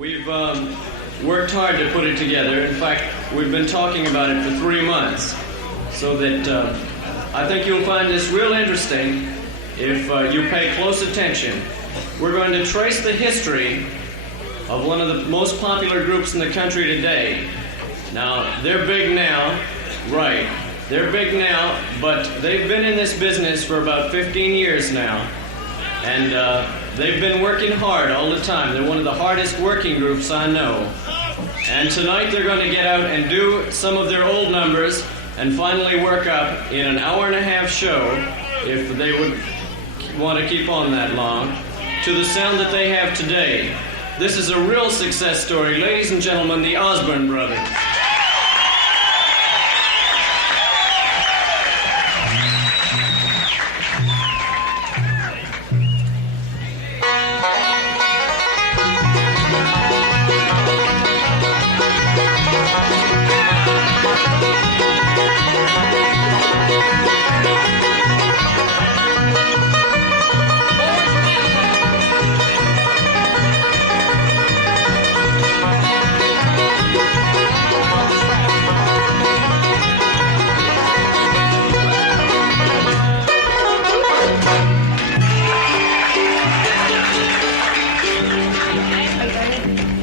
We've worked hard to put it together. In fact, we've been talking about it for 3 months, so that I think you'll find this real interesting if you pay close attention. We're going to trace the history of one of the most popular groups in the country today. Now, they're big now, right. They're big now, but they've been in this business for about 15 years now. And they've been working hard all the time. They're one of the hardest working groups I know. And tonight they're going to get out and do some of their old numbers and finally work up in an hour-and-a-half show, if they would want to keep on that long, to the sound that they have today. This is a real success story. Ladies and gentlemen, the Osborne brothers.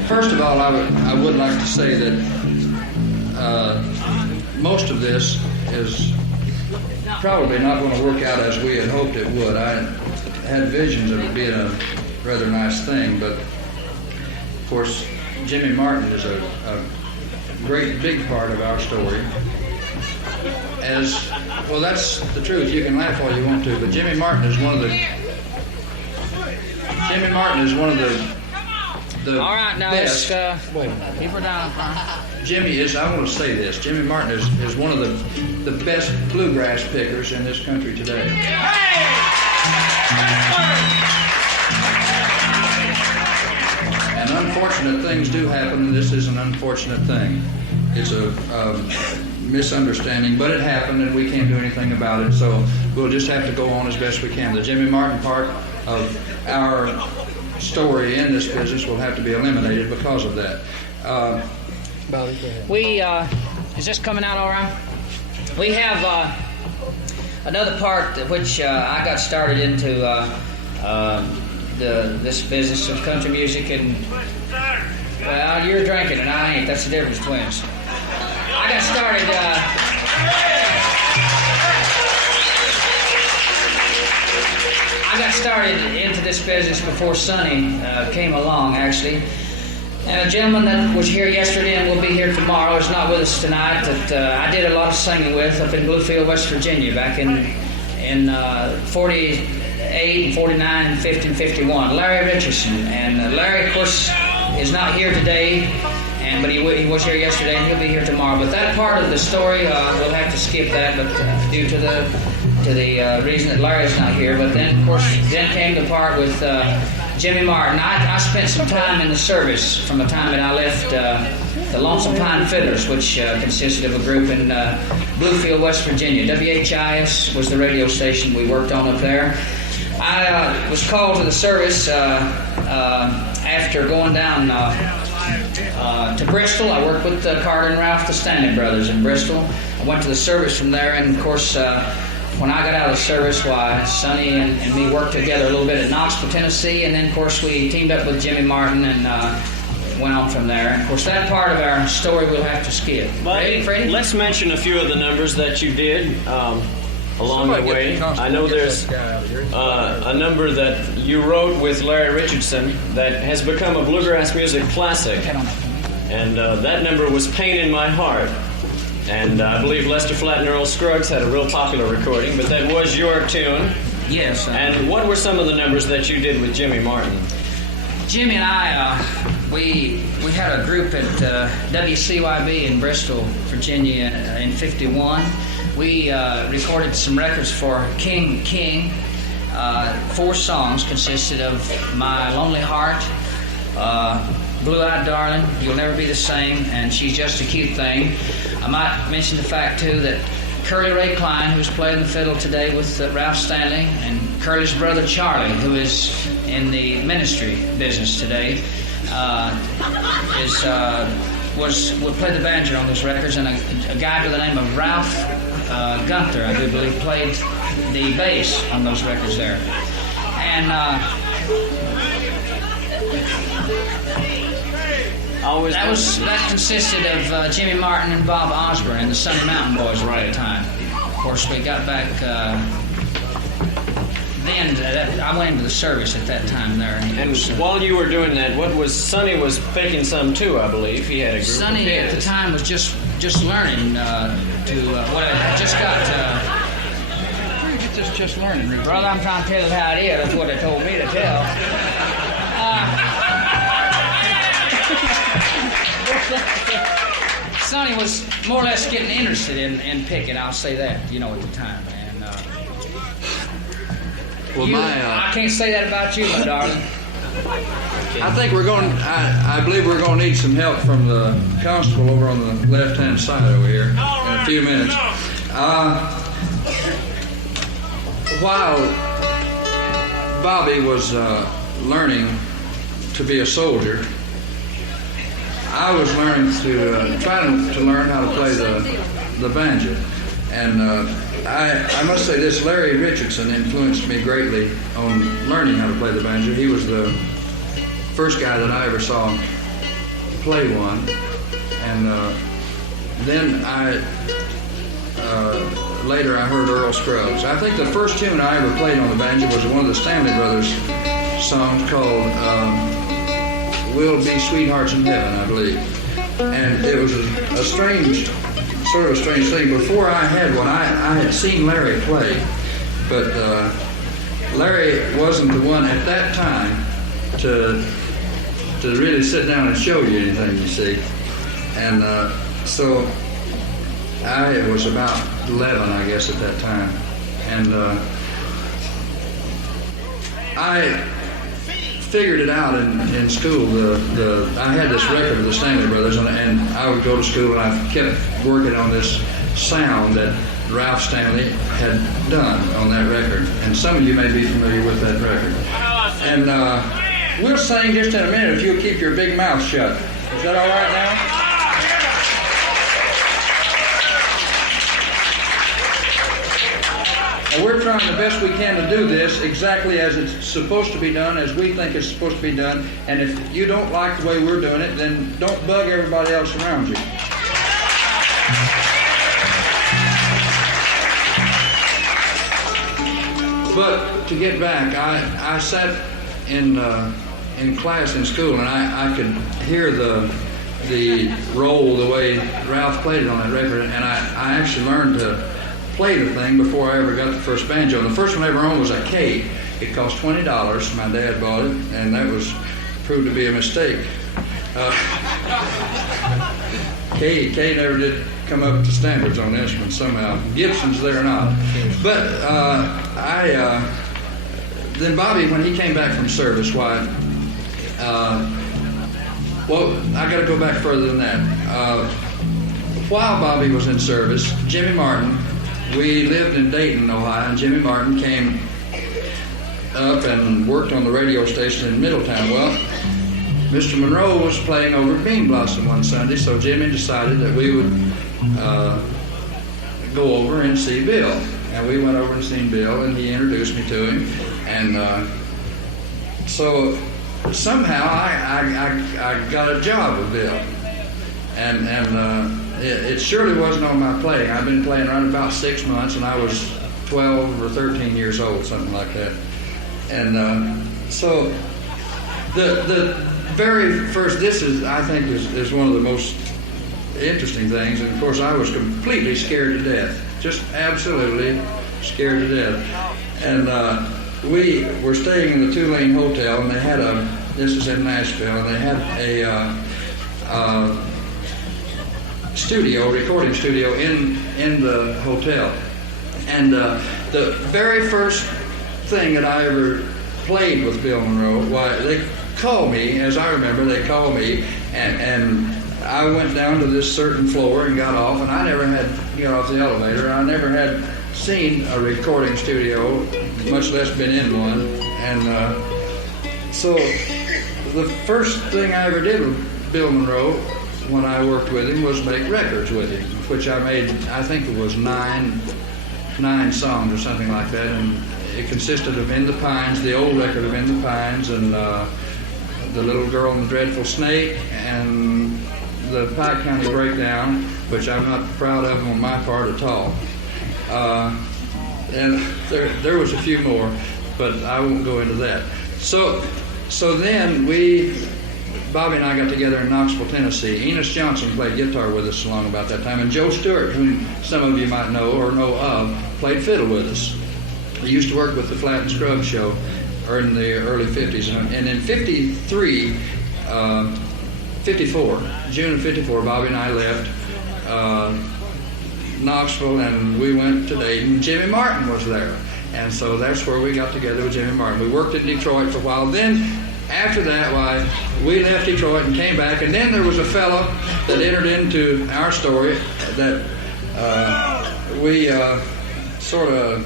First of all, I would like to say that most of this is probably not going to work out as we had hoped it would. I had visions of it being a rather nice thing, but of course Jimmy Martin is a great big part of our story. As well, that's the truth. You can laugh all you want to, but Jimmy Martin is one of the all right, now best. Keep her down. Jimmy is, I want to say this, Jimmy Martin is one of the best bluegrass pickers in this country today. And unfortunate things do happen, and this is an unfortunate thing. It's a misunderstanding, but it happened, and we can't do anything about it, so we'll just have to go on as best we can. The Jimmy Martin part of our story in this business will have to be eliminated because of that. Is this coming out all right? We have another part which I got started into this business of country music, and well, you're drinking and I ain't. That's the difference between us. I got started into this business before Sonny came along, actually. And a gentleman that was here yesterday and will be here tomorrow is not with us tonight, that I did a lot of singing with up in Bluefield, West Virginia, back in 48 and 49 and 50 and 51. Larry Richardson. And Larry, of course, is not here today, but he was here yesterday and he'll be here tomorrow. But that part of the story, we'll have to skip that, but due to the reason that Larry's not here. But then, of course, came the part with Jimmy Martin. I spent some time in the service from the time that I left the Lonesome Pine Fiddlers, which consisted of a group in Bluefield, West Virginia. WHIS was the radio station we worked on up there. I was called to the service after going down to Bristol. I worked with Carter and Ralph, the Stanley brothers in Bristol. I went to the service from there, and of course, when I got out of the service, Sonny and me worked together a little bit at Knoxville, Tennessee, and then, of course, we teamed up with Jimmy Martin and went on from there. And, of course, that part of our story we'll have to skip. Ready, Freddie? Let's mention a few of the numbers that you did along the way. I know there's a number that you wrote with Larry Richardson that has become a bluegrass music classic, and that number was Pain in My Heart. And I believe Lester Flatt and Earl Scruggs had a real popular recording, but that was your tune. Yes. And what were some of the numbers that you did with Jimmy Martin? Jimmy and I, we had a group at WCYB in Bristol, Virginia in 51. We recorded some records for King. 4 songs consisted of My Lonely Heart, Blue-Eyed Darling, You'll Never Be the Same, and She's Just a Cute Thing. I might mention the fact, too, that Curly Ray Klein, who's playing the fiddle today with Ralph Stanley, and Curly's brother Charlie, who is in the ministry business today, would play the banjo on those records, and a guy by the name of Ralph Gunther, I do believe, played the bass on those records there. And that consisted of Jimmy Martin and Bob Osborne and the Sonny Mountain Boys at that time. Of course, we got back. I went into the service at that time there. And while you were doing that, Sonny was picking some too, I believe. He had a group Sonny of at the time was just learning Just learning. Routine. Brother, I'm trying to tell it how it is. That's what they told me to tell. Sonny was more or less getting interested in picking. I'll say that, at the time. And I can't say that about you, my darling. I think I believe we're going to need some help from the constable over on the left-hand side over here in a few minutes. While Bobby was learning to be a soldier, I was learning trying to learn how to play the banjo. And I must say this, Larry Richardson influenced me greatly on learning how to play the banjo. He was the first guy that I ever saw play one. And then later I heard Earl Scruggs. I think the first tune I ever played on the banjo was one of the Stanley Brothers songs called We'll Be Sweethearts in Heaven, I believe. And it was a strange thing. Before I had one, I had seen Larry play, but Larry wasn't the one at that time to really sit down and show you anything, you see. And so I was about 11, I guess, at that time. And I figured it out in school. I had this record of the Stanley Brothers, and I would go to school, and I kept working on this sound that Ralph Stanley had done on that record. And some of you may be familiar with that record. And we'll sing just in a minute if you'll keep your big mouth shut. Is that all right now? And we're trying the best we can to do this exactly as it's supposed to be done, as we think it's supposed to be done. And if you don't like the way we're doing it, then don't bug everybody else around you. But to get back, I sat in class in school, and I could hear the roll the way Ralph played it on that record, and I actually learned to play the thing before I ever got the first banjo. And the first one I ever owned was a K. It cost $20. My dad bought it, and that was proved to be a mistake. K never did come up to standards on this one somehow. Gibson's there or not. But then Bobby, when he came back from service, I got to go back further than that. While Bobby was in service, Jimmy Martin, we lived in Dayton, Ohio, and Jimmy Martin came up and worked on the radio station in Middletown. Well, Mr. Monroe was playing over at Bean Blossom one Sunday, so Jimmy decided that we would go over and see Bill. And we went over and seen Bill, and he introduced me to him. And so somehow I got a job with Bill. And it surely wasn't on my playing. I've been playing around about 6 months, and I was 12 or 13 years old, something like that. And so the very first, this is, I think, is one of the most interesting things. And of course, I was completely scared to death, just absolutely scared to death. And we were staying in the Two-Lane Hotel, and they had this is in Nashville, and they had a recording studio in the hotel. And the very first thing that I ever played with Bill Monroe, they called me, as I remember, and I went down to this certain floor and got off, and I never had got off the elevator. I never had seen a recording studio, much less been in one. And so the first thing I ever did with Bill Monroe when I worked with him was make records with him, which I made, I think it was nine songs or something like that, and it consisted of In the Pines, the old record of In the Pines, and The Little Girl and the Dreadful Snake, and the Pike County Breakdown, which I'm not proud of on my part at all. And there was a few more, but I won't go into that. So then Bobby and I got together in Knoxville, Tennessee. Enos Johnson played guitar with us along about that time, and Joe Stewart, whom some of you might know or know of, played fiddle with us. He used to work with the Flat and Scrub Show in the early 50s. And in 54, June of 54, Bobby and I left Knoxville, and we went to Dayton. Jimmy Martin was there. And so that's where we got together with Jimmy Martin. We worked in Detroit for a while. Then, after that, we left Detroit and came back. And then there was a fellow that entered into our story that we sort of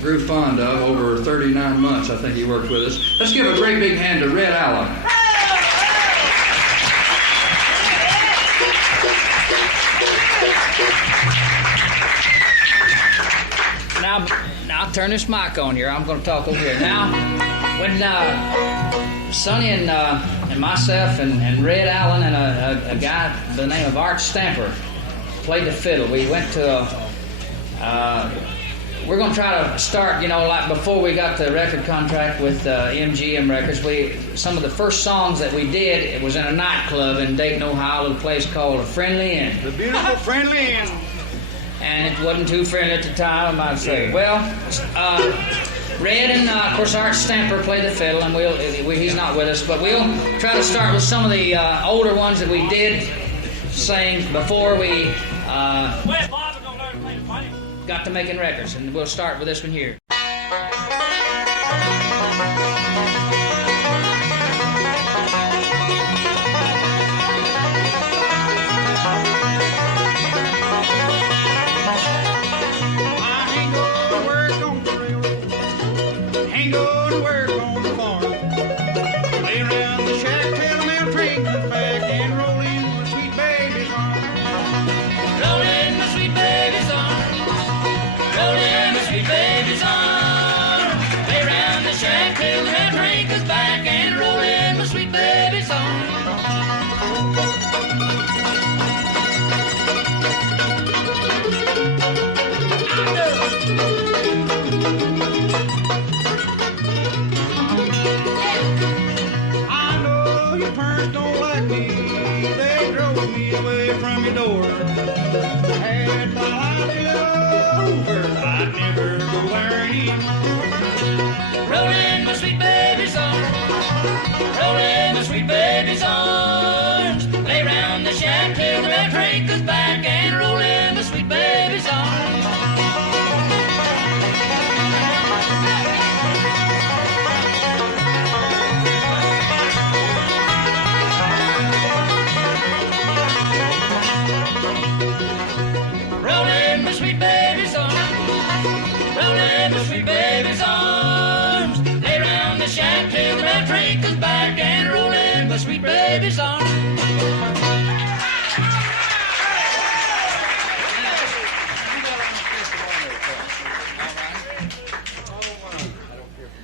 grew fond of over 39 months. I think he worked with us. Let's give a great big hand to Red Allen. Now turn this mic on here. I'm going to talk over here. Now, when Sonny and myself and Red Allen and a guy by the name of Art Stamper played the fiddle, we went to we're going to try to start, like before we got the record contract with MGM Records, some of the first songs that we did, it was in a nightclub in Dayton, Ohio, a little place called A Friendly Inn. The beautiful Friendly Inn. And it wasn't too friendly at the time, I might say. Well, Red and, of course, Art Stamper played the fiddle, and he's not with us, but we'll try to start with some of the older ones that we did sing before we got to making records, and we'll start with this one here.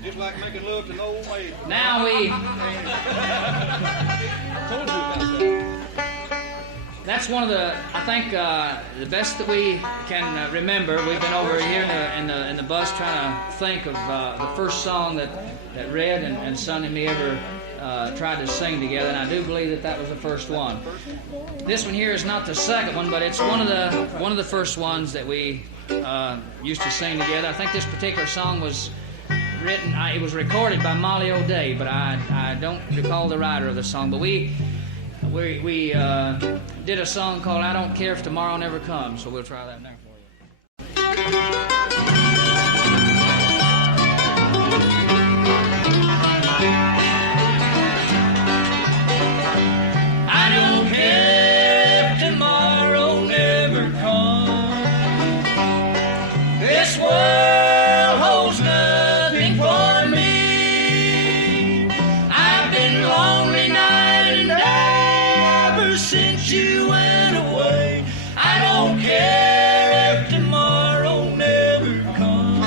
Just like making love to an old maid. Now that's one of the, I think, the best that we can remember. We've been over here in the bus trying to think of the first song that Red and Sonny and me ever tried to sing together, and I do believe that was the first one. This one here is not the second one, but it's one of the first ones that we used to sing together. I think this particular song was written, it was recorded by Molly O'Day, but I don't recall the writer of the song. But we did a song called I Don't Care If Tomorrow Never Comes, so we'll try that now for you. I don't care if tomorrow never comes. This world holds nothing for me. I've been since you went away. I don't care if tomorrow never comes.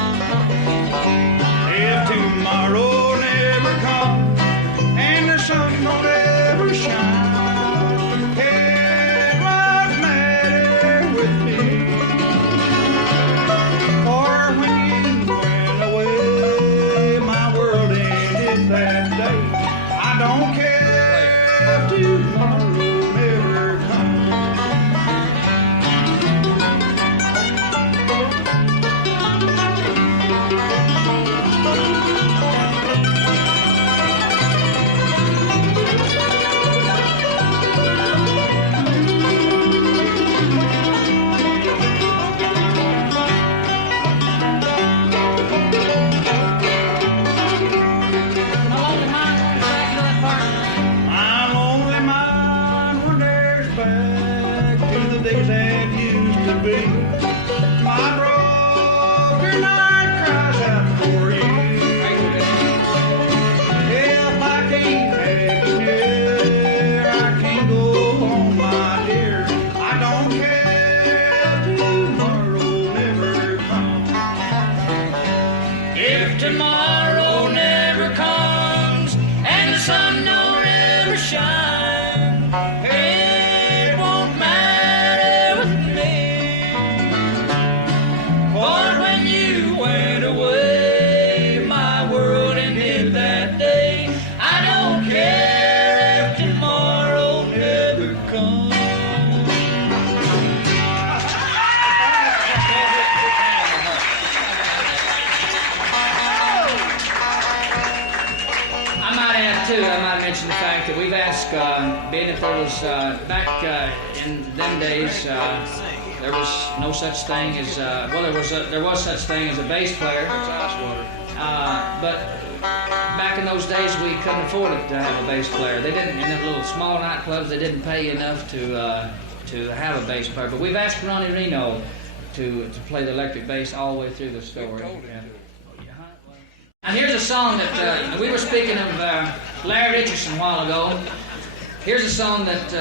If tomorrow never comes and the sun don't ever shine, it won't matter with me. For when you went away, my world ended that day. I don't care if tomorrow never comes. I'm only mine wanders back to the days that used to be. My broken heart cries out for you. If I can't have you near, I can't go home, my dear. I don't care if tomorrow never comes. If tomorrow never comes and the sun don't ever shine, it won't matter with me. For when you went away, my world ended that day. I don't care if tomorrow never comes. I might add too, I might mention the fact that we've asked, being if there was, back in them days, there was no such thing as, there was such thing as a bass player. But back in those days, we couldn't afford it to have a bass player. They didn't, in the little small nightclubs, they didn't pay enough to have a bass player. But we've asked Ronnie Reno to play the electric bass all the way through the story. And here's a song that we were speaking of Larry Richardson a while ago. Here's a song that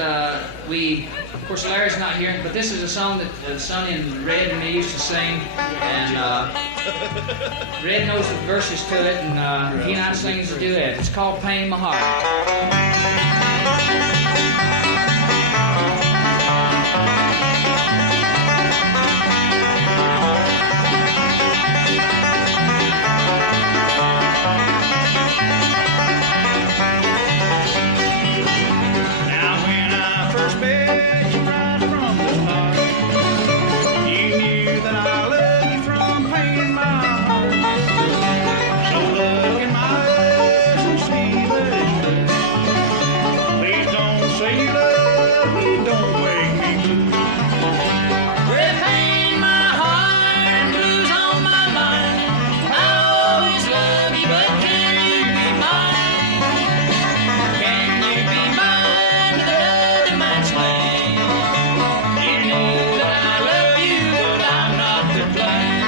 of course Larry's not here, but this is a song that Sonny and Red and me used to sing. And Red knows the verses to it, and he and I sing as a duet. It's called Pain in My Heart. Now when I first met you right from the start, you knew that I loved you from pain in my heart. So look in my eyes and see that it's true. Please don't say you love me, don't make me blue. With pain in my heart and blues on my mind, I always love you, but can you be mine? Can you be mine to the other man's slave? You know that I love you, but I'm not to blame.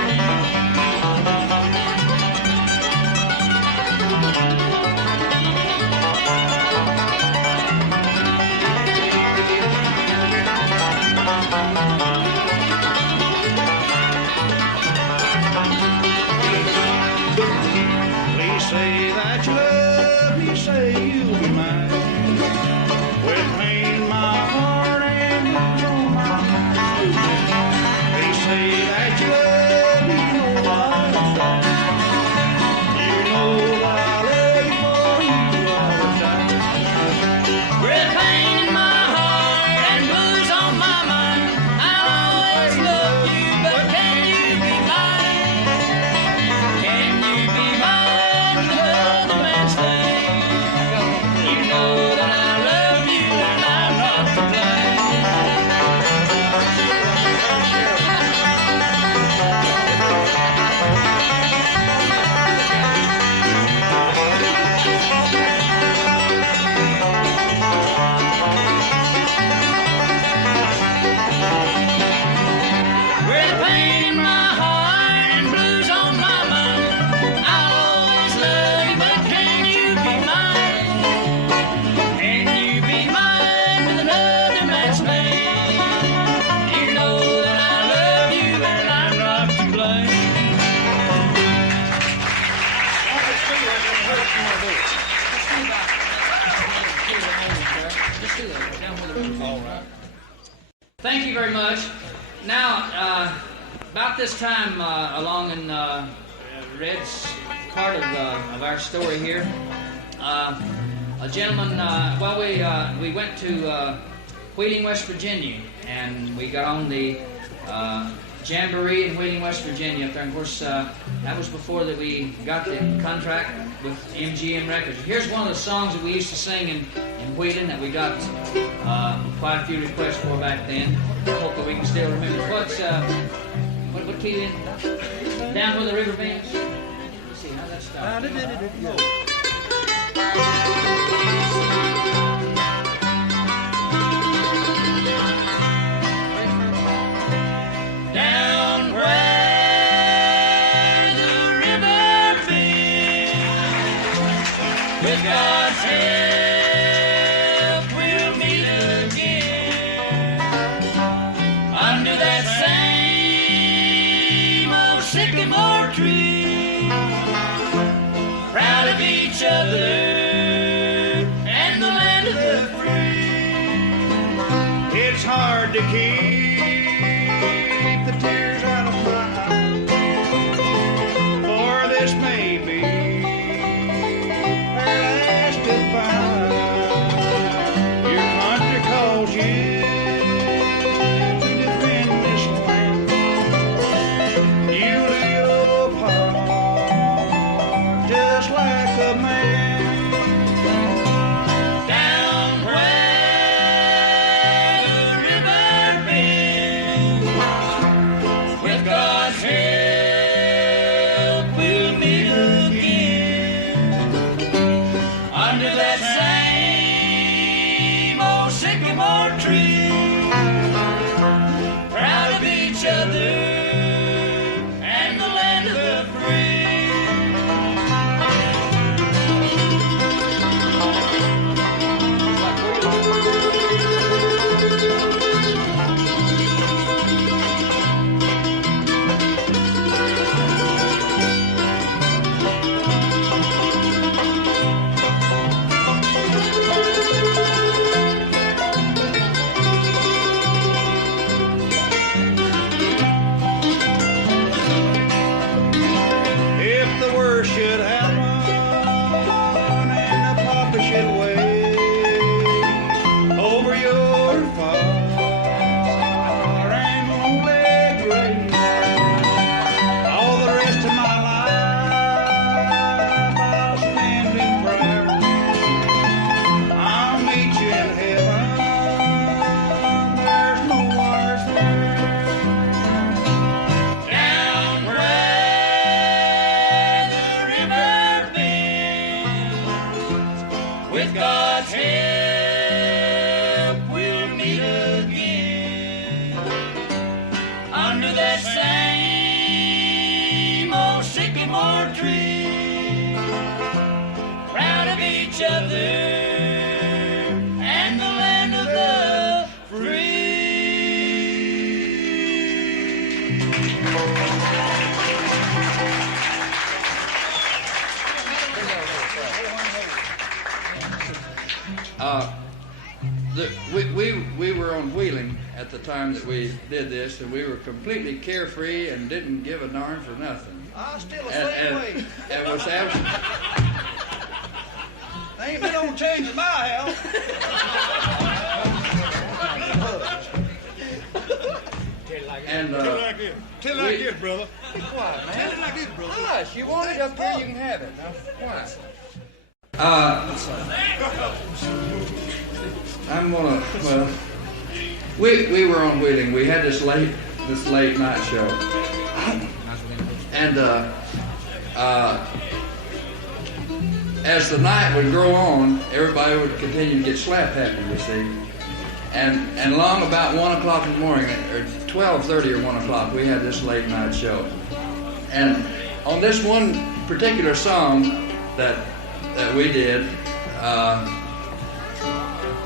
do that. Down where the river's all right. Thank you very much. Now, about this time along in Red's part of our story here, a gentleman, we went to Wheeling, West Virginia, and we got on the Jamboree in Wheeling, West Virginia up there. And of course, that was before that we got the contract with MGM Records. Here's one of the songs that we used to sing in Wheeling that we got quite a few requests for back then. I hope that we can still remember. What key in? Down where the river bends? Let's see how that starts. Down where the river bends, with God's help we'll meet again, under that same old sycamore tree, proud of each other and the land of the free. It's hard to keep the tears out of my eyes, for this may be our last goodbye. Your country calls you to defend this land. You do your part just like a man. Down where the river bends, with God's help we'll meet again, under that same old sycamore tree, proud of each other and the land of the free. If the worst should happen and the papa should wait over your far and lonely grave, all the rest of my life I'll stand in prayer. I'll meet you in heaven. There's no worse there. Down where the river bends, with God's help we'll meet again, under that same old sycamore tree, proud of each other and the land of the free. We were on Wheeling at the time that we did this, and we were completely carefree and didn't give a darn for nothing. I still the And, same and, way. and was They ain't been on change in my house. and Tell it like this. Tell it like this, brother. Be quiet, man. Tell it like this, brother. Hush, you want it up here, you can have it. Now, quiet. I'm gonna. Well, we were on Wheeling. We had this late night show, and as the night would grow on, everybody would continue to get slap happy, you see. And long about 1 o'clock in the morning, or 12:30 or 1 o'clock, we had this late night show. And on this one particular song that we did,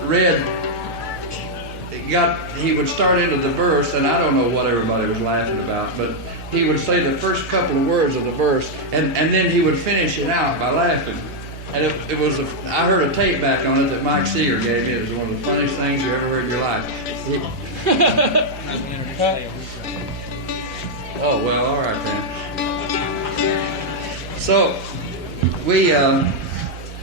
Red he would start into the verse, and I don't know what everybody was laughing about, but he would say the first couple of words of the verse, and then he would finish it out by laughing. And it was, I heard a tape back on it that Mike Seeger gave me. It was one of the funniest things you ever heard in your life. Oh, well, all right then. So, we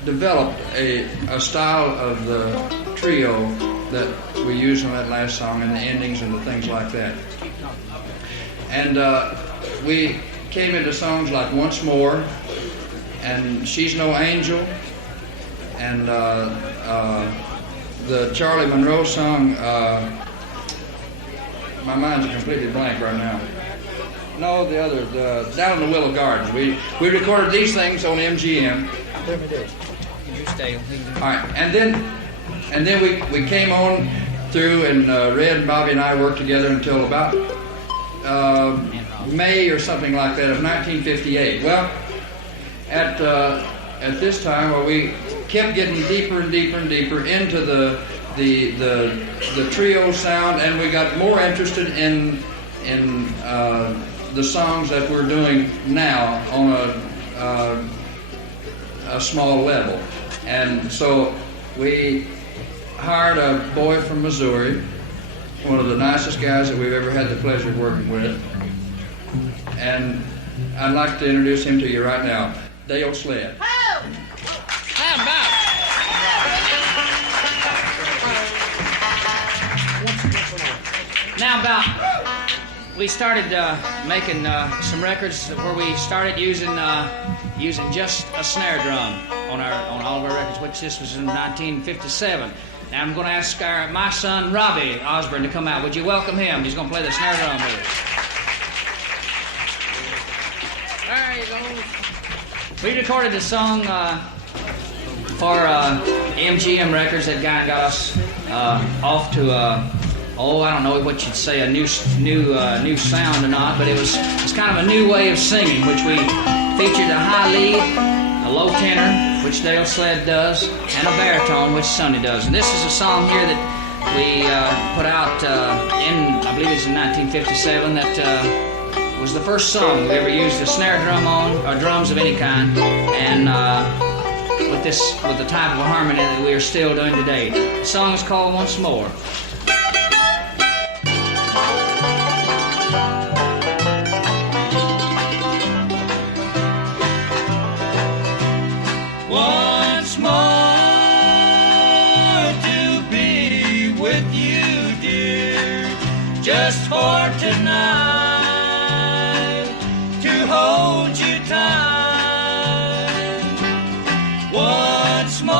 developed a style of the trio that we used on that last song and the endings and the things like that. And we came into songs like Once More and She's No Angel and the Charlie Monroe song, my mind's completely blank right now. No, the other, Down in the Willow Gardens. We recorded these things on MGM. All right, and then we came on through, and Red and Bobby and I worked together until about May or something like that of 1958. Well, at this time, well, we kept getting deeper and deeper and deeper into the trio sound, and we got more interested in the songs that we're doing now on a small level. And so we hired a boy from Missouri, one of the nicest guys that we've ever had the pleasure of working with. And I'd like to introduce him to you right now, Dale Sledd. How about it? Now about, we started making some records where we started using just a snare drum on all of our records, which this was in 1957. Now I'm going to ask my son Robbie Osborne to come out. Would you welcome him? He's going to play the snare drum with us. There you go. We recorded a song for MGM Records that got us off to I don't know what you'd say, a new sound or not, but it's kind of a new way of singing, which we featured a high lead, a low tenor, which Dale Sledd does, and a baritone, which Sonny does. And this is a song here that we put out I believe it's in 1957, that was the first song we ever used a snare drum on, or drums of any kind, and with the type of harmony that we are still doing today. The song is called Once More. Once more to be with you, dear, just for tonight, to hold you tight. Once more,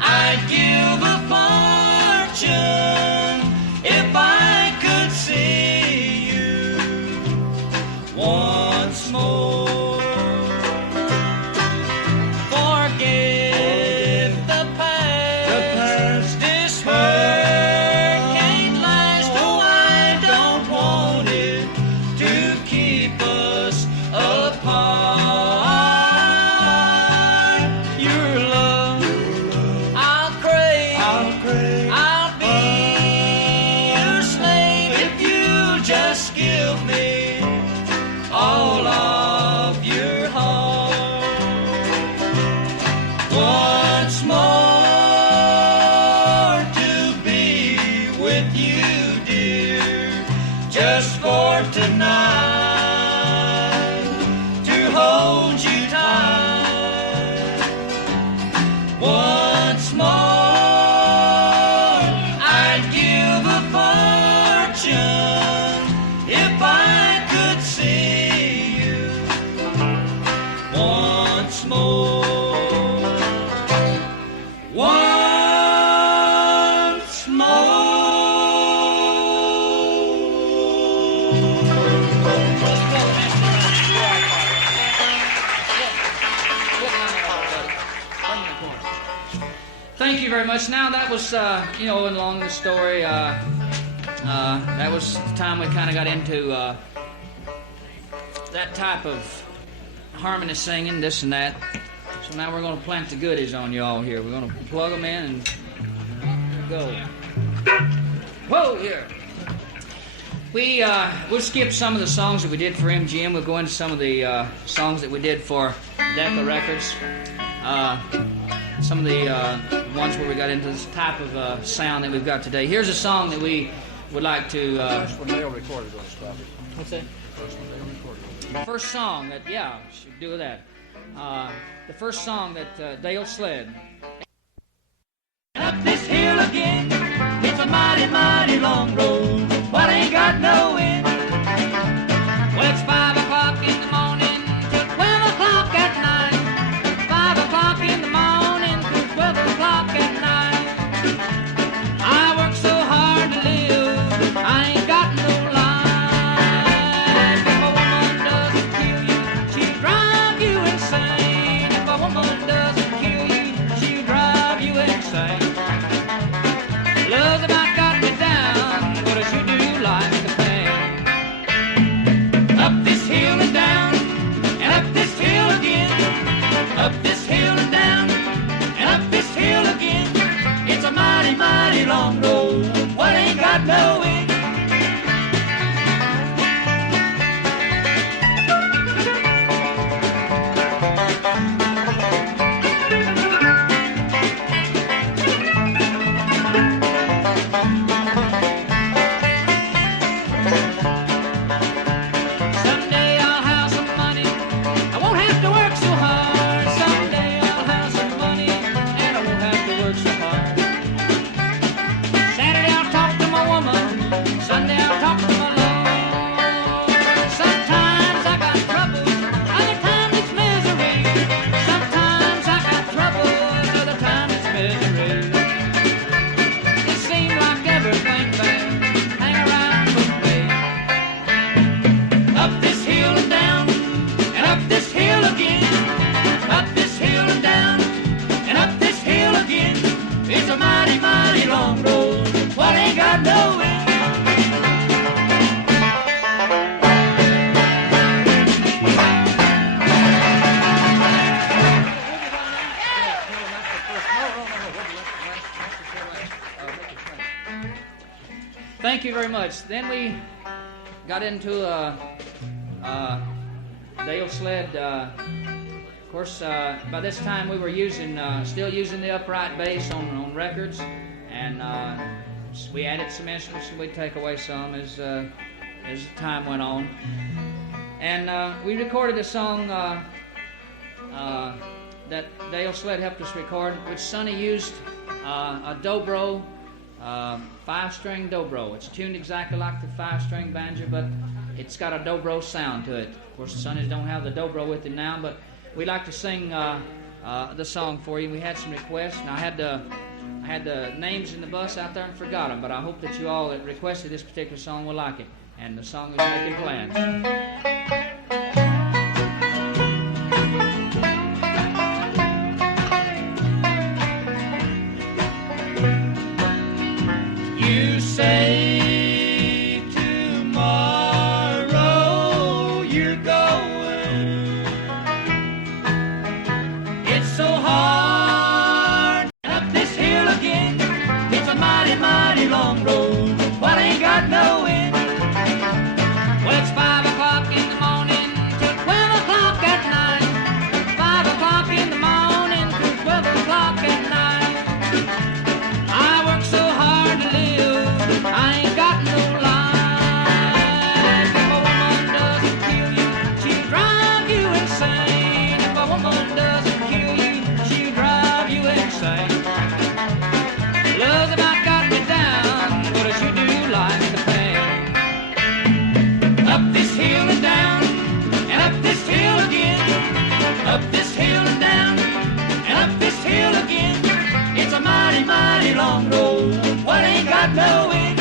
I'd give a fortune if I could see you once more. Very much. Now that was, along the story, that was the time we kind of got into that type of harmony singing, this and that. So now we're going to plant the goodies on you all here. We're going to plug them in and go. Whoa, here. We'll skip some of the songs that we did for MGM. We'll go into some of the songs that we did for Decca Records. Some of the ones where we got into this type of sound that we've got today. Here's a song that we would like to... First one Dale recorded on stuff. What's that? First one Dale recorded. The first song that, yeah, should do that. The first song that Dale Sledd. Up this hill again, it's a mighty, mighty long road, but ain't got no end. Well, it's 5 o'clock in the morning till 12 o'clock at night. 5 o'clock in the morning till 12 o'clock at night. I work so hard to live, I ain't got no life. If a woman doesn't kill you, she'll drive you insane. If a woman doesn't kill you, she'll drive you insane. Love's about got me down, but I sure do like the pain. Up this hill and down, and up this hill again. Up this hill and down, and up this hill again. It's a mighty, mighty long road, what ain't got no end. Someday I'll have some money, I won't have to work so hard. Someday I'll have some money, and I won't have to work so hard. Saturday I'll talk to my woman, Sunday I'll talk to my Lord. Sometimes I got trouble, other times it's misery. Sometimes I got trouble, other times it's misery. It seems like everything bad hang around with me. Up this hill and down, and up this hill again. Up this hill and down, and up this hill again. It's a mighty, mighty long road, what ain't got no end. Thank you very much. Then we got into Dale Sledd. Of course, by this time we were still using the upright bass on records, and we added some instruments, and we'd take away some as time went on. And we recorded a song that Dale Sledd helped us record, which Sonny used a dobro. 5-string dobro. It's tuned exactly like the 5-string banjo, but it's got a dobro sound to it. Of course, the Sonnies don't have the dobro with it now, but we like to sing the song for you. We had some requests, and I had the names in the bus out there and forgot them, but I hope that you all that requested this particular song will like it. And the song is Making Plans. You say tomorrow you're going. It's so hard up this hill again. It's a mighty, mighty long road, but ain't got no end. Well, it's 5 o'clock in the morning till 12 o'clock at night. 5 o'clock in the morning till 12 o'clock at night. I work so hard to live, I ain't got no life. If a woman doesn't kill you, she'll drive you insane. If a woman doesn't kill you, she'll drive you insane. Love's about got me down, but I sure do like the pain. Up this hill and down, and up this hill again. Up this hill and down, and up this hill again. It's a mighty, mighty long road, what ain't got no end.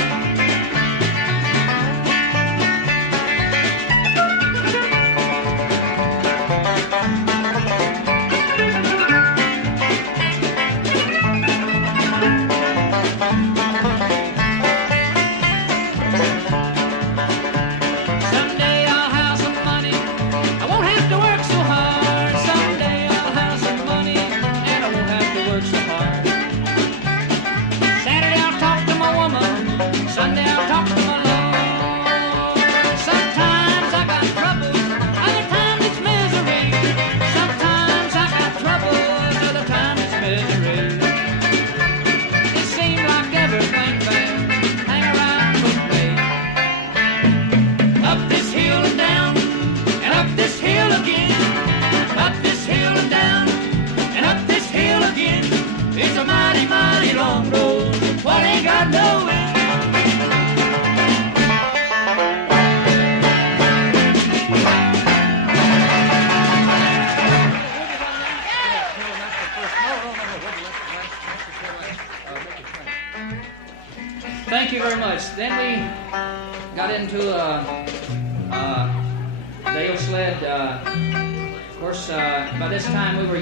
Someday I'll have some money, I won't have to work so hard. Someday I'll have some money, and I won't have to work so hard. Thank you very much. Then we got into Dale Sledd. Of course, by this time we were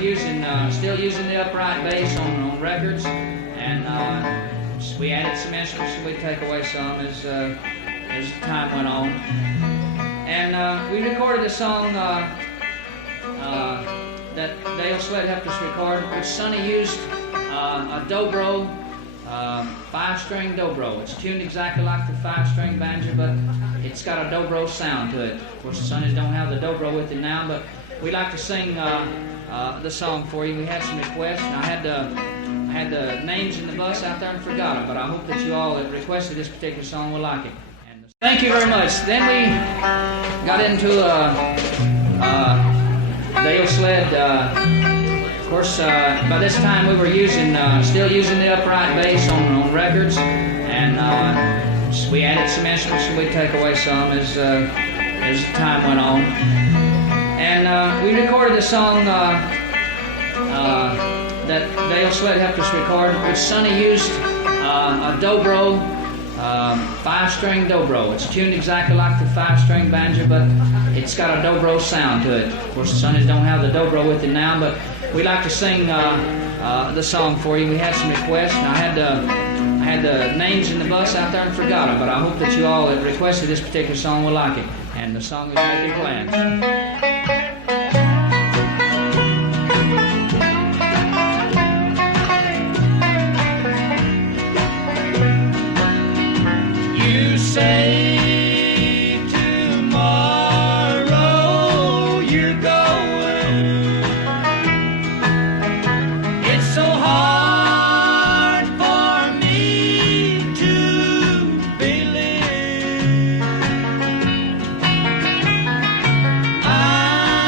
still using the upright bass on records, and we added some instruments, so we'd take away some as time went on. And we recorded a song that Dale Sledd helped us record, which Sonny used a dobro, 5-string dobro. It's tuned exactly like the 5-string banjo, but it's got a dobro sound to it. Of course, the Sonnies don't have the dobro with it now, but we like to sing the song for you. We had some requests, and I had the names in the bus out there and forgot them, but I hope that you all that requested this particular song will like it. And thank you very much. Then we got into Dale Sledd. Of course, by this time we were still using the upright bass on records, and we added some instruments, so we'd take away some as time went on. And we recorded a song that Dale Sledd helped us record, which Sonny used a dobro, 5-string dobro. It's tuned exactly like the 5-string banjo, but it's got a dobro sound to it. Of course, the Sonnies don't have the dobro with it now, but we like to sing the song for you. We had some requests, and I had the names in the bus out there and forgot them, but I hope that you all that requested this particular song will like it. And the song is Making Plans. You say tomorrow you're going. It's so hard for me to believe. I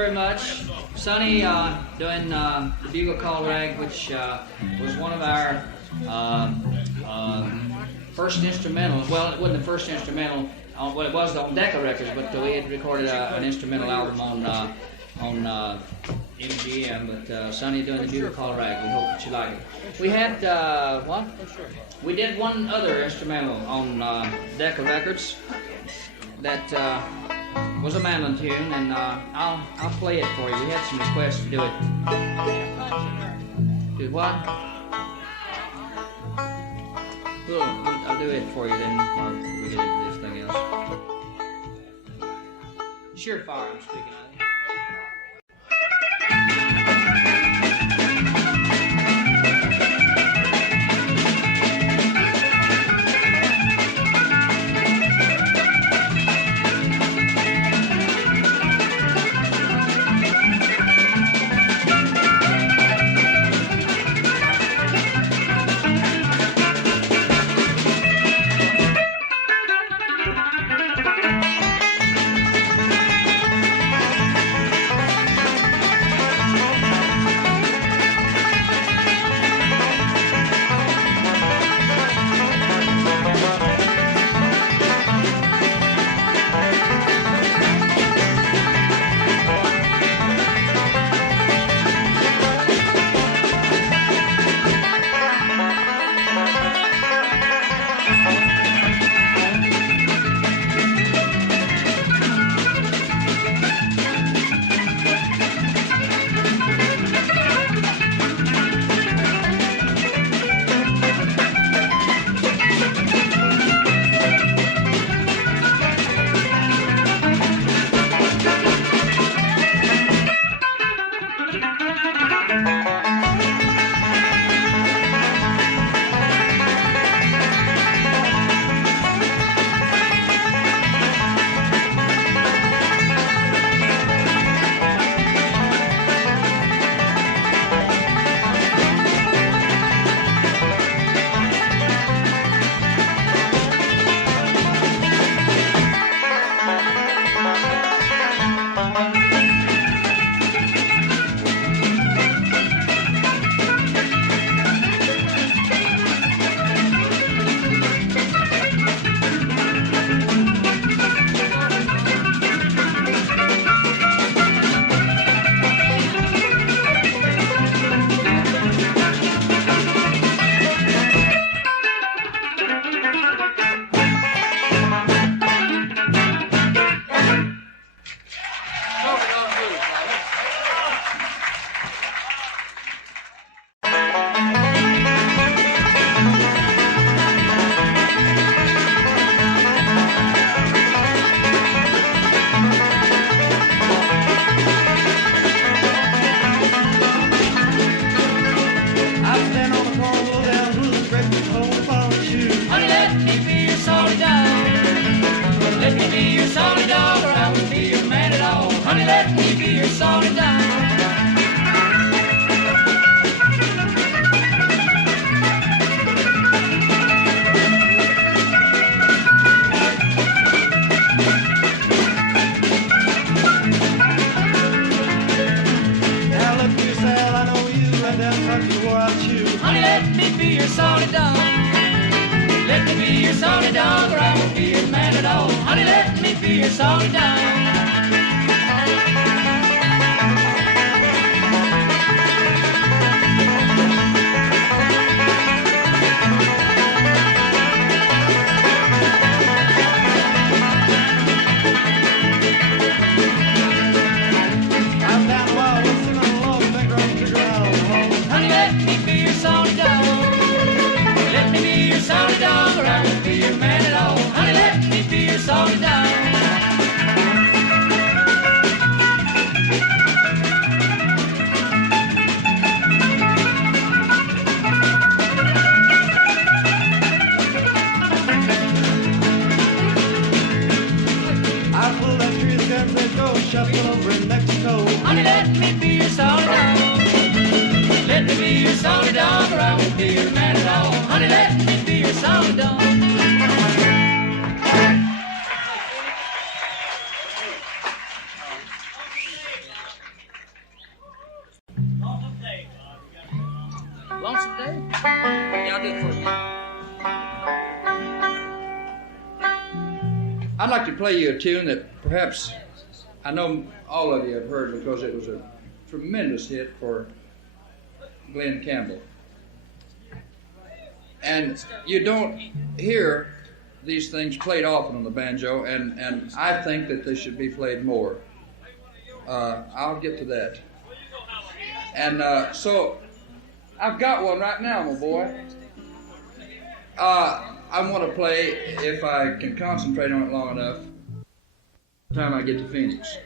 very much. Sonny doing the Bugle Call Rag, which was one of our first instrumentals. Well, it wasn't the first instrumental. Well, it was on Decca Records, but we had recorded an instrumental album on MGM. But Sonny doing the Bugle Call Rag. We hope that you like it. We had what? We did one other instrumental on Decca Records that was a mandolin tune, and I'll play it for you. We had some requests to do it. Do what? I'll do it for you then while we get into this thing else. Sure fire, I'm speaking of. Lonesome Day? Yeah, I'll do it for you. I'd like to play you a tune that perhaps I know all of you have heard because it was a tremendous hit for Glenn Campbell. And you don't hear these things played often on the banjo, and I think that they should be played more. I'll get to that. And so I've got one right now, my boy. I want to play, if I can concentrate on it long enough, by the time I get to Phoenix.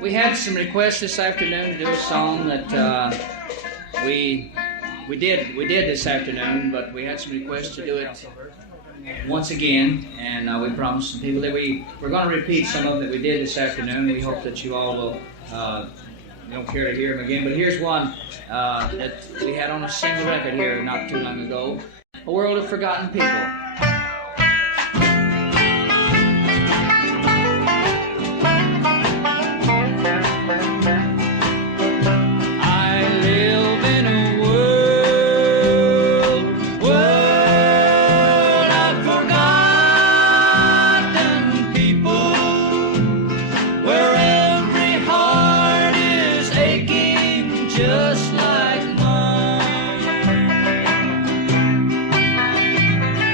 We had some requests this afternoon to do a song that we did this afternoon, but we had some requests to do it once again, and we promised some people that we're going to repeat some of them that we did this afternoon. We hope that you all will don't care to hear them again, but here's one that we had on a single record here not too long ago, A World of Forgotten People.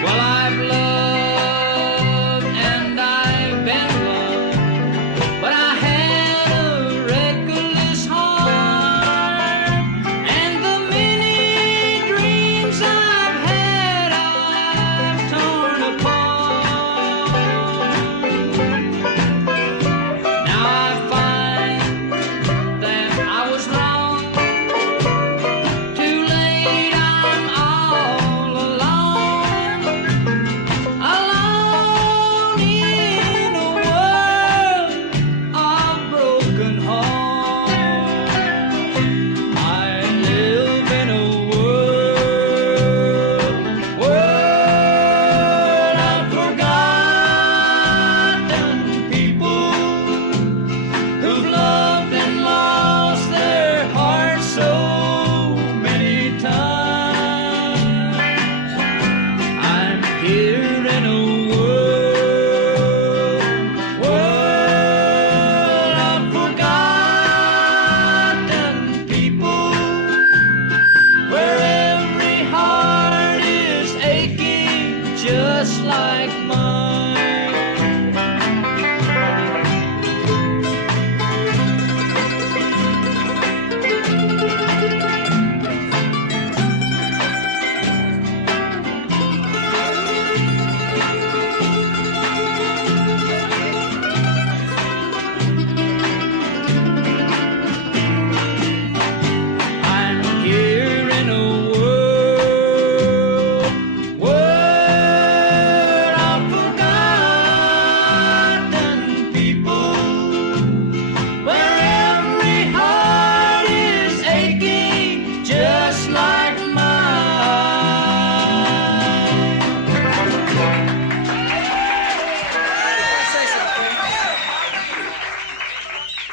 Well, I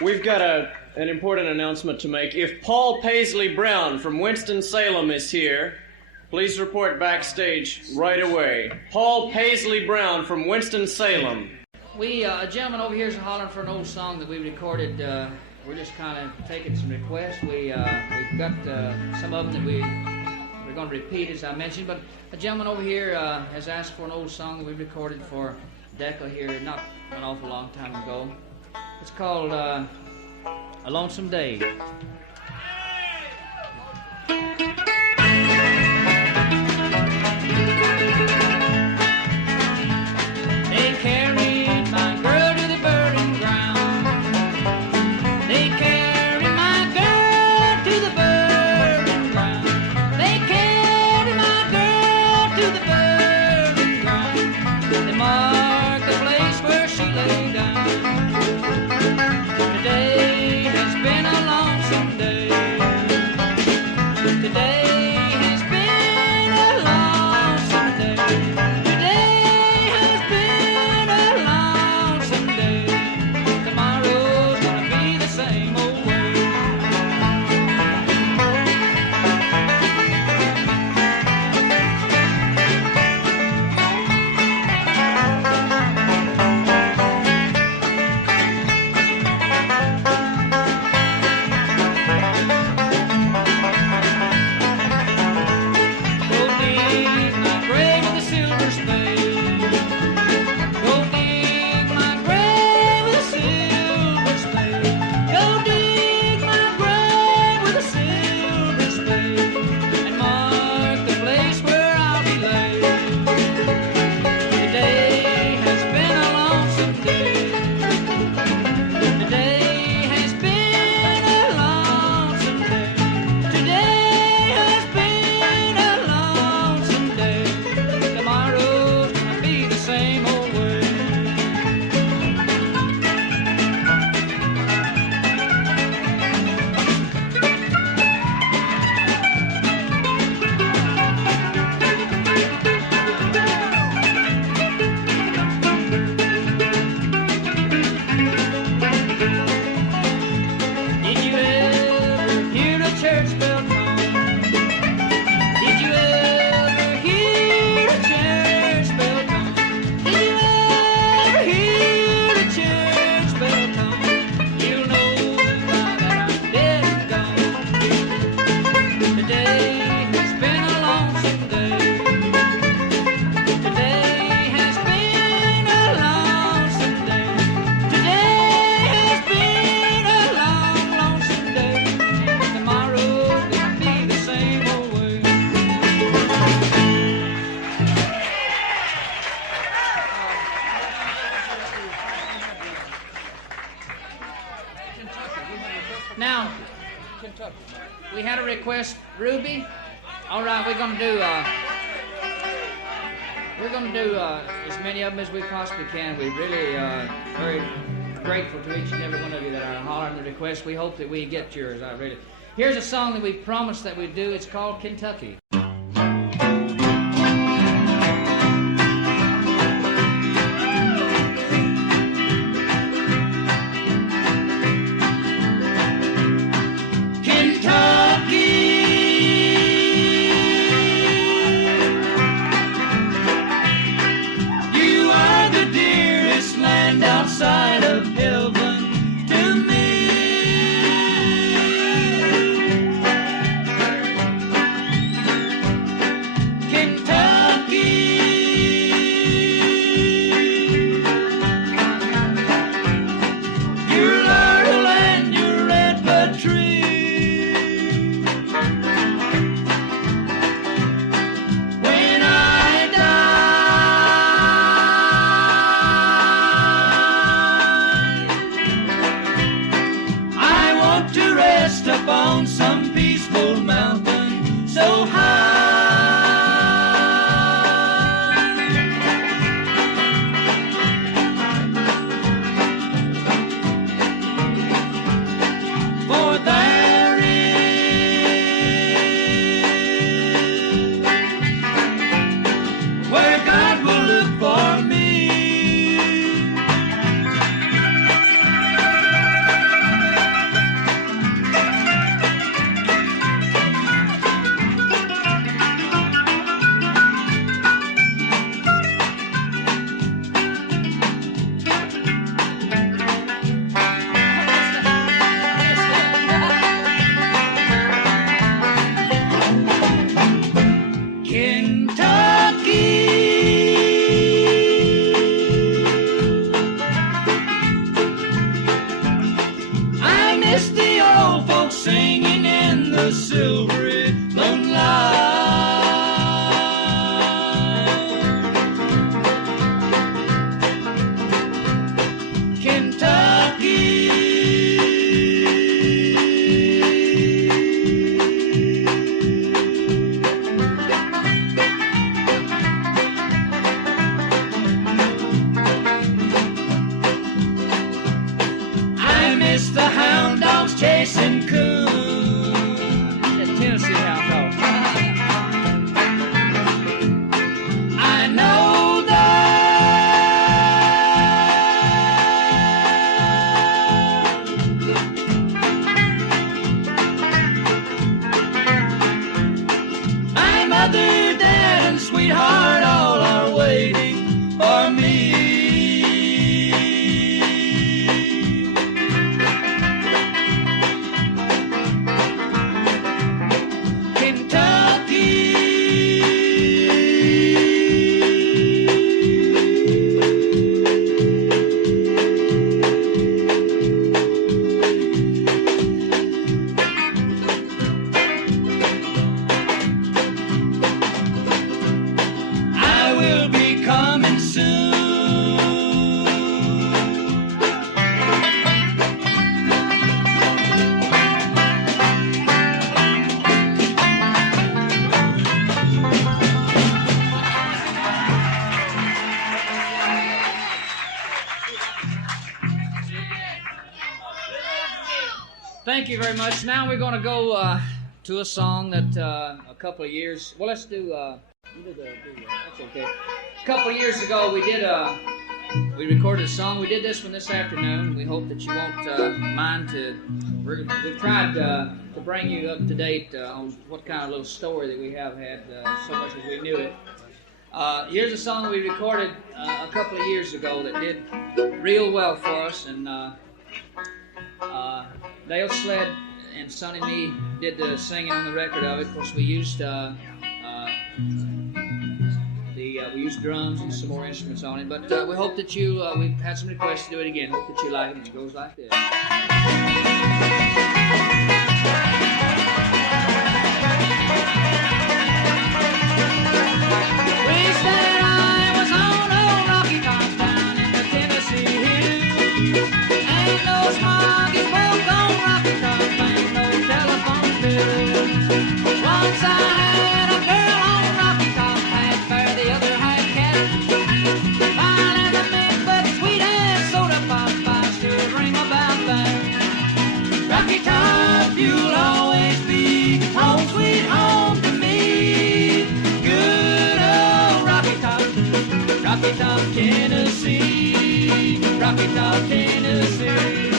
we've got an important announcement to make. If Paul Paisley Brown from Winston-Salem is here, please report backstage right away. Paul Paisley Brown from Winston-Salem. A gentleman over here is hollering for an old song that we recorded. We're just kind of taking some requests. We've got some of them that we're going to repeat, as I mentioned. But a gentleman over here has asked for an old song that we recorded for Decca here not an awful long time ago. It's called A Lonesome Day. They carried my girl to the burning ground. They carried my girl to the burning ground. They carried my girl to the burning ground. They marked the place where she lay down. Today has been a lonesome day. Today has been a lonesome day. Today has been a lonesome day. Tomorrow's gonna be the same old way. Go dig my grave with a silver spade. Go dig my grave with a silver spade. Go dig my grave with a silver spade. And mark the place where I'll be laid. Today has been a lonesome day. Today has been a lonesome day. Today has been a lonesome day. Tomorrow's gonna be the same old way. Did you ever hear a church bell tone? Did you ever hear a church bell tone? Did you ever hear a church bell tone? You'll know by that I'm dead and gone. Today has been a lonesome day. Today has been a lonesome day. Today has been a long, lonesome day. Tomorrow's gonna be the same old way. Now, we had a request, Ruby. All right, we're gonna do as many of them as we possibly can. We really very grateful to each and every one of you that are hollering the request. We hope that we get yours. Here's a song that we promised that we'd do. It's called Kentucky. You are the dearest land outside of heaven to me. miss the old folks singing in the silvery moonlight. Chasing coon, the Tennessee hound dog. I know that my mother, dad, and sweetheart all are waiting for me. Thank you very much. Now we're going to go to a song that a couple of years... Well, let's do... that's okay. A couple of years ago, we recorded a song. We did this one this afternoon. We hope that you won't mind to... We've tried to bring you up to date on what kind of little story that we have had so much as we knew it. Here's a song that we recorded a couple of years ago that did real well for us, and Dale Sledd and Sonny and me did the singing on the record of it. Of course, we used we used drums and some more instruments on it. But we hope that you. We've had some requests to do it again. Hope that you like it. It goes like this. Wish that I was on old Rocky Top down in the Tennessee hills. Ain't no smoggy folk on Rocky Top, ain't no telephone bills. Once I had a girl on Rocky Top, half fair, the other half cat. Fine as a mint, but sweet as soda pop. I still dream about that. Rocky Top, you'll always be home, sweet home to me. Good old Rocky Top, Tennessee. Rocky Top, Tennessee.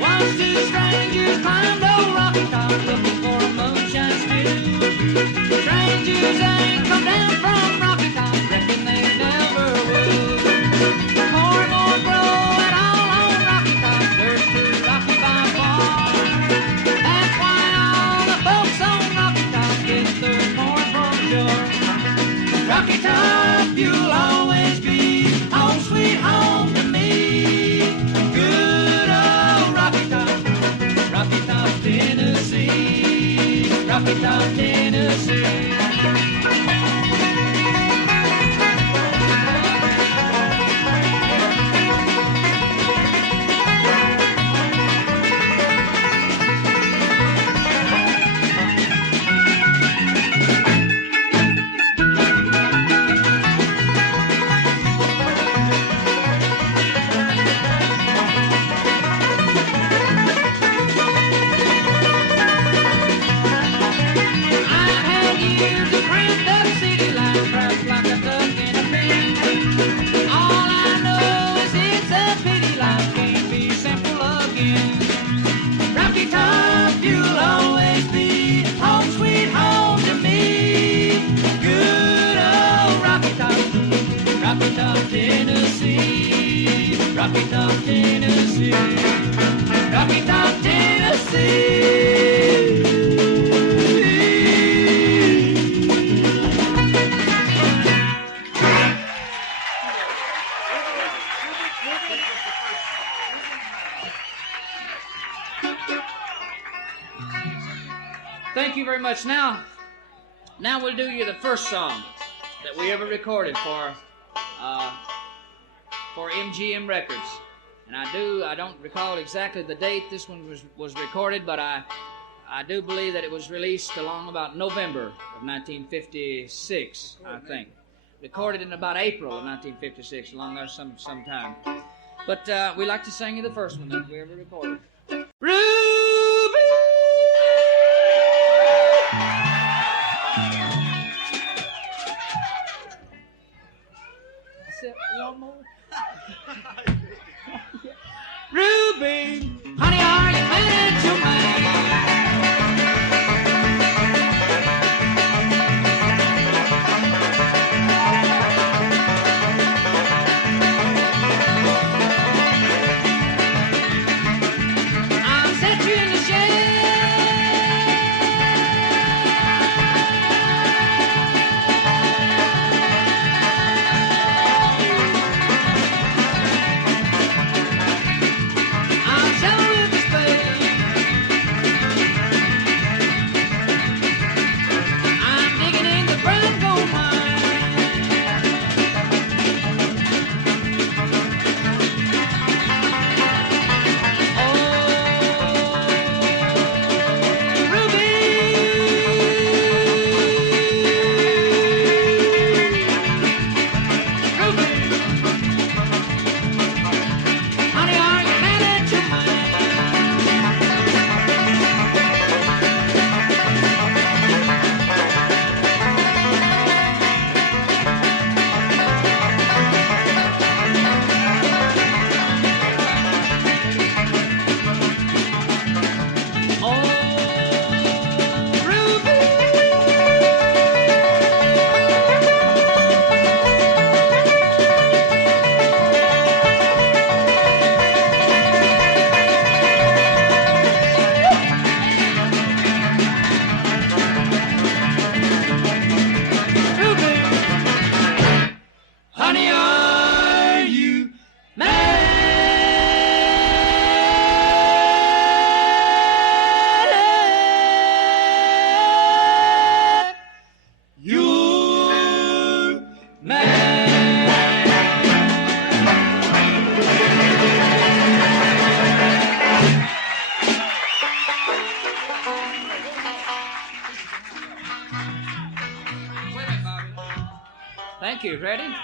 Once two strangers climbed old Rocky Top looking for a moonshine stew. Strangers ain't come down from Rocky Top, reckon they never will. Corn won't grow at all on Rocky Top, dirt's too rocky by far. That's why all the folks on Rocky Top get their corn from shore. Rocky Top, you'll always be home, sweet home to me. Good old Rocky Top, Tennessee. Rocky Top, Tennessee. Rocky Top, Tennessee. Rocky Top, Tennessee. Thank you very much. Now we'll do you the first song that we ever recorded for MGM Records. And I don't recall exactly the date this one was recorded, but I do believe that it was released along about November of 1956, I think. Recorded in about April of 1956, along there sometime. But we like to sing you the first one that we ever recorded. Ruby! I said one more. Ruby, honey, are you mad to I'll set you in the shade. Thank you. Ready?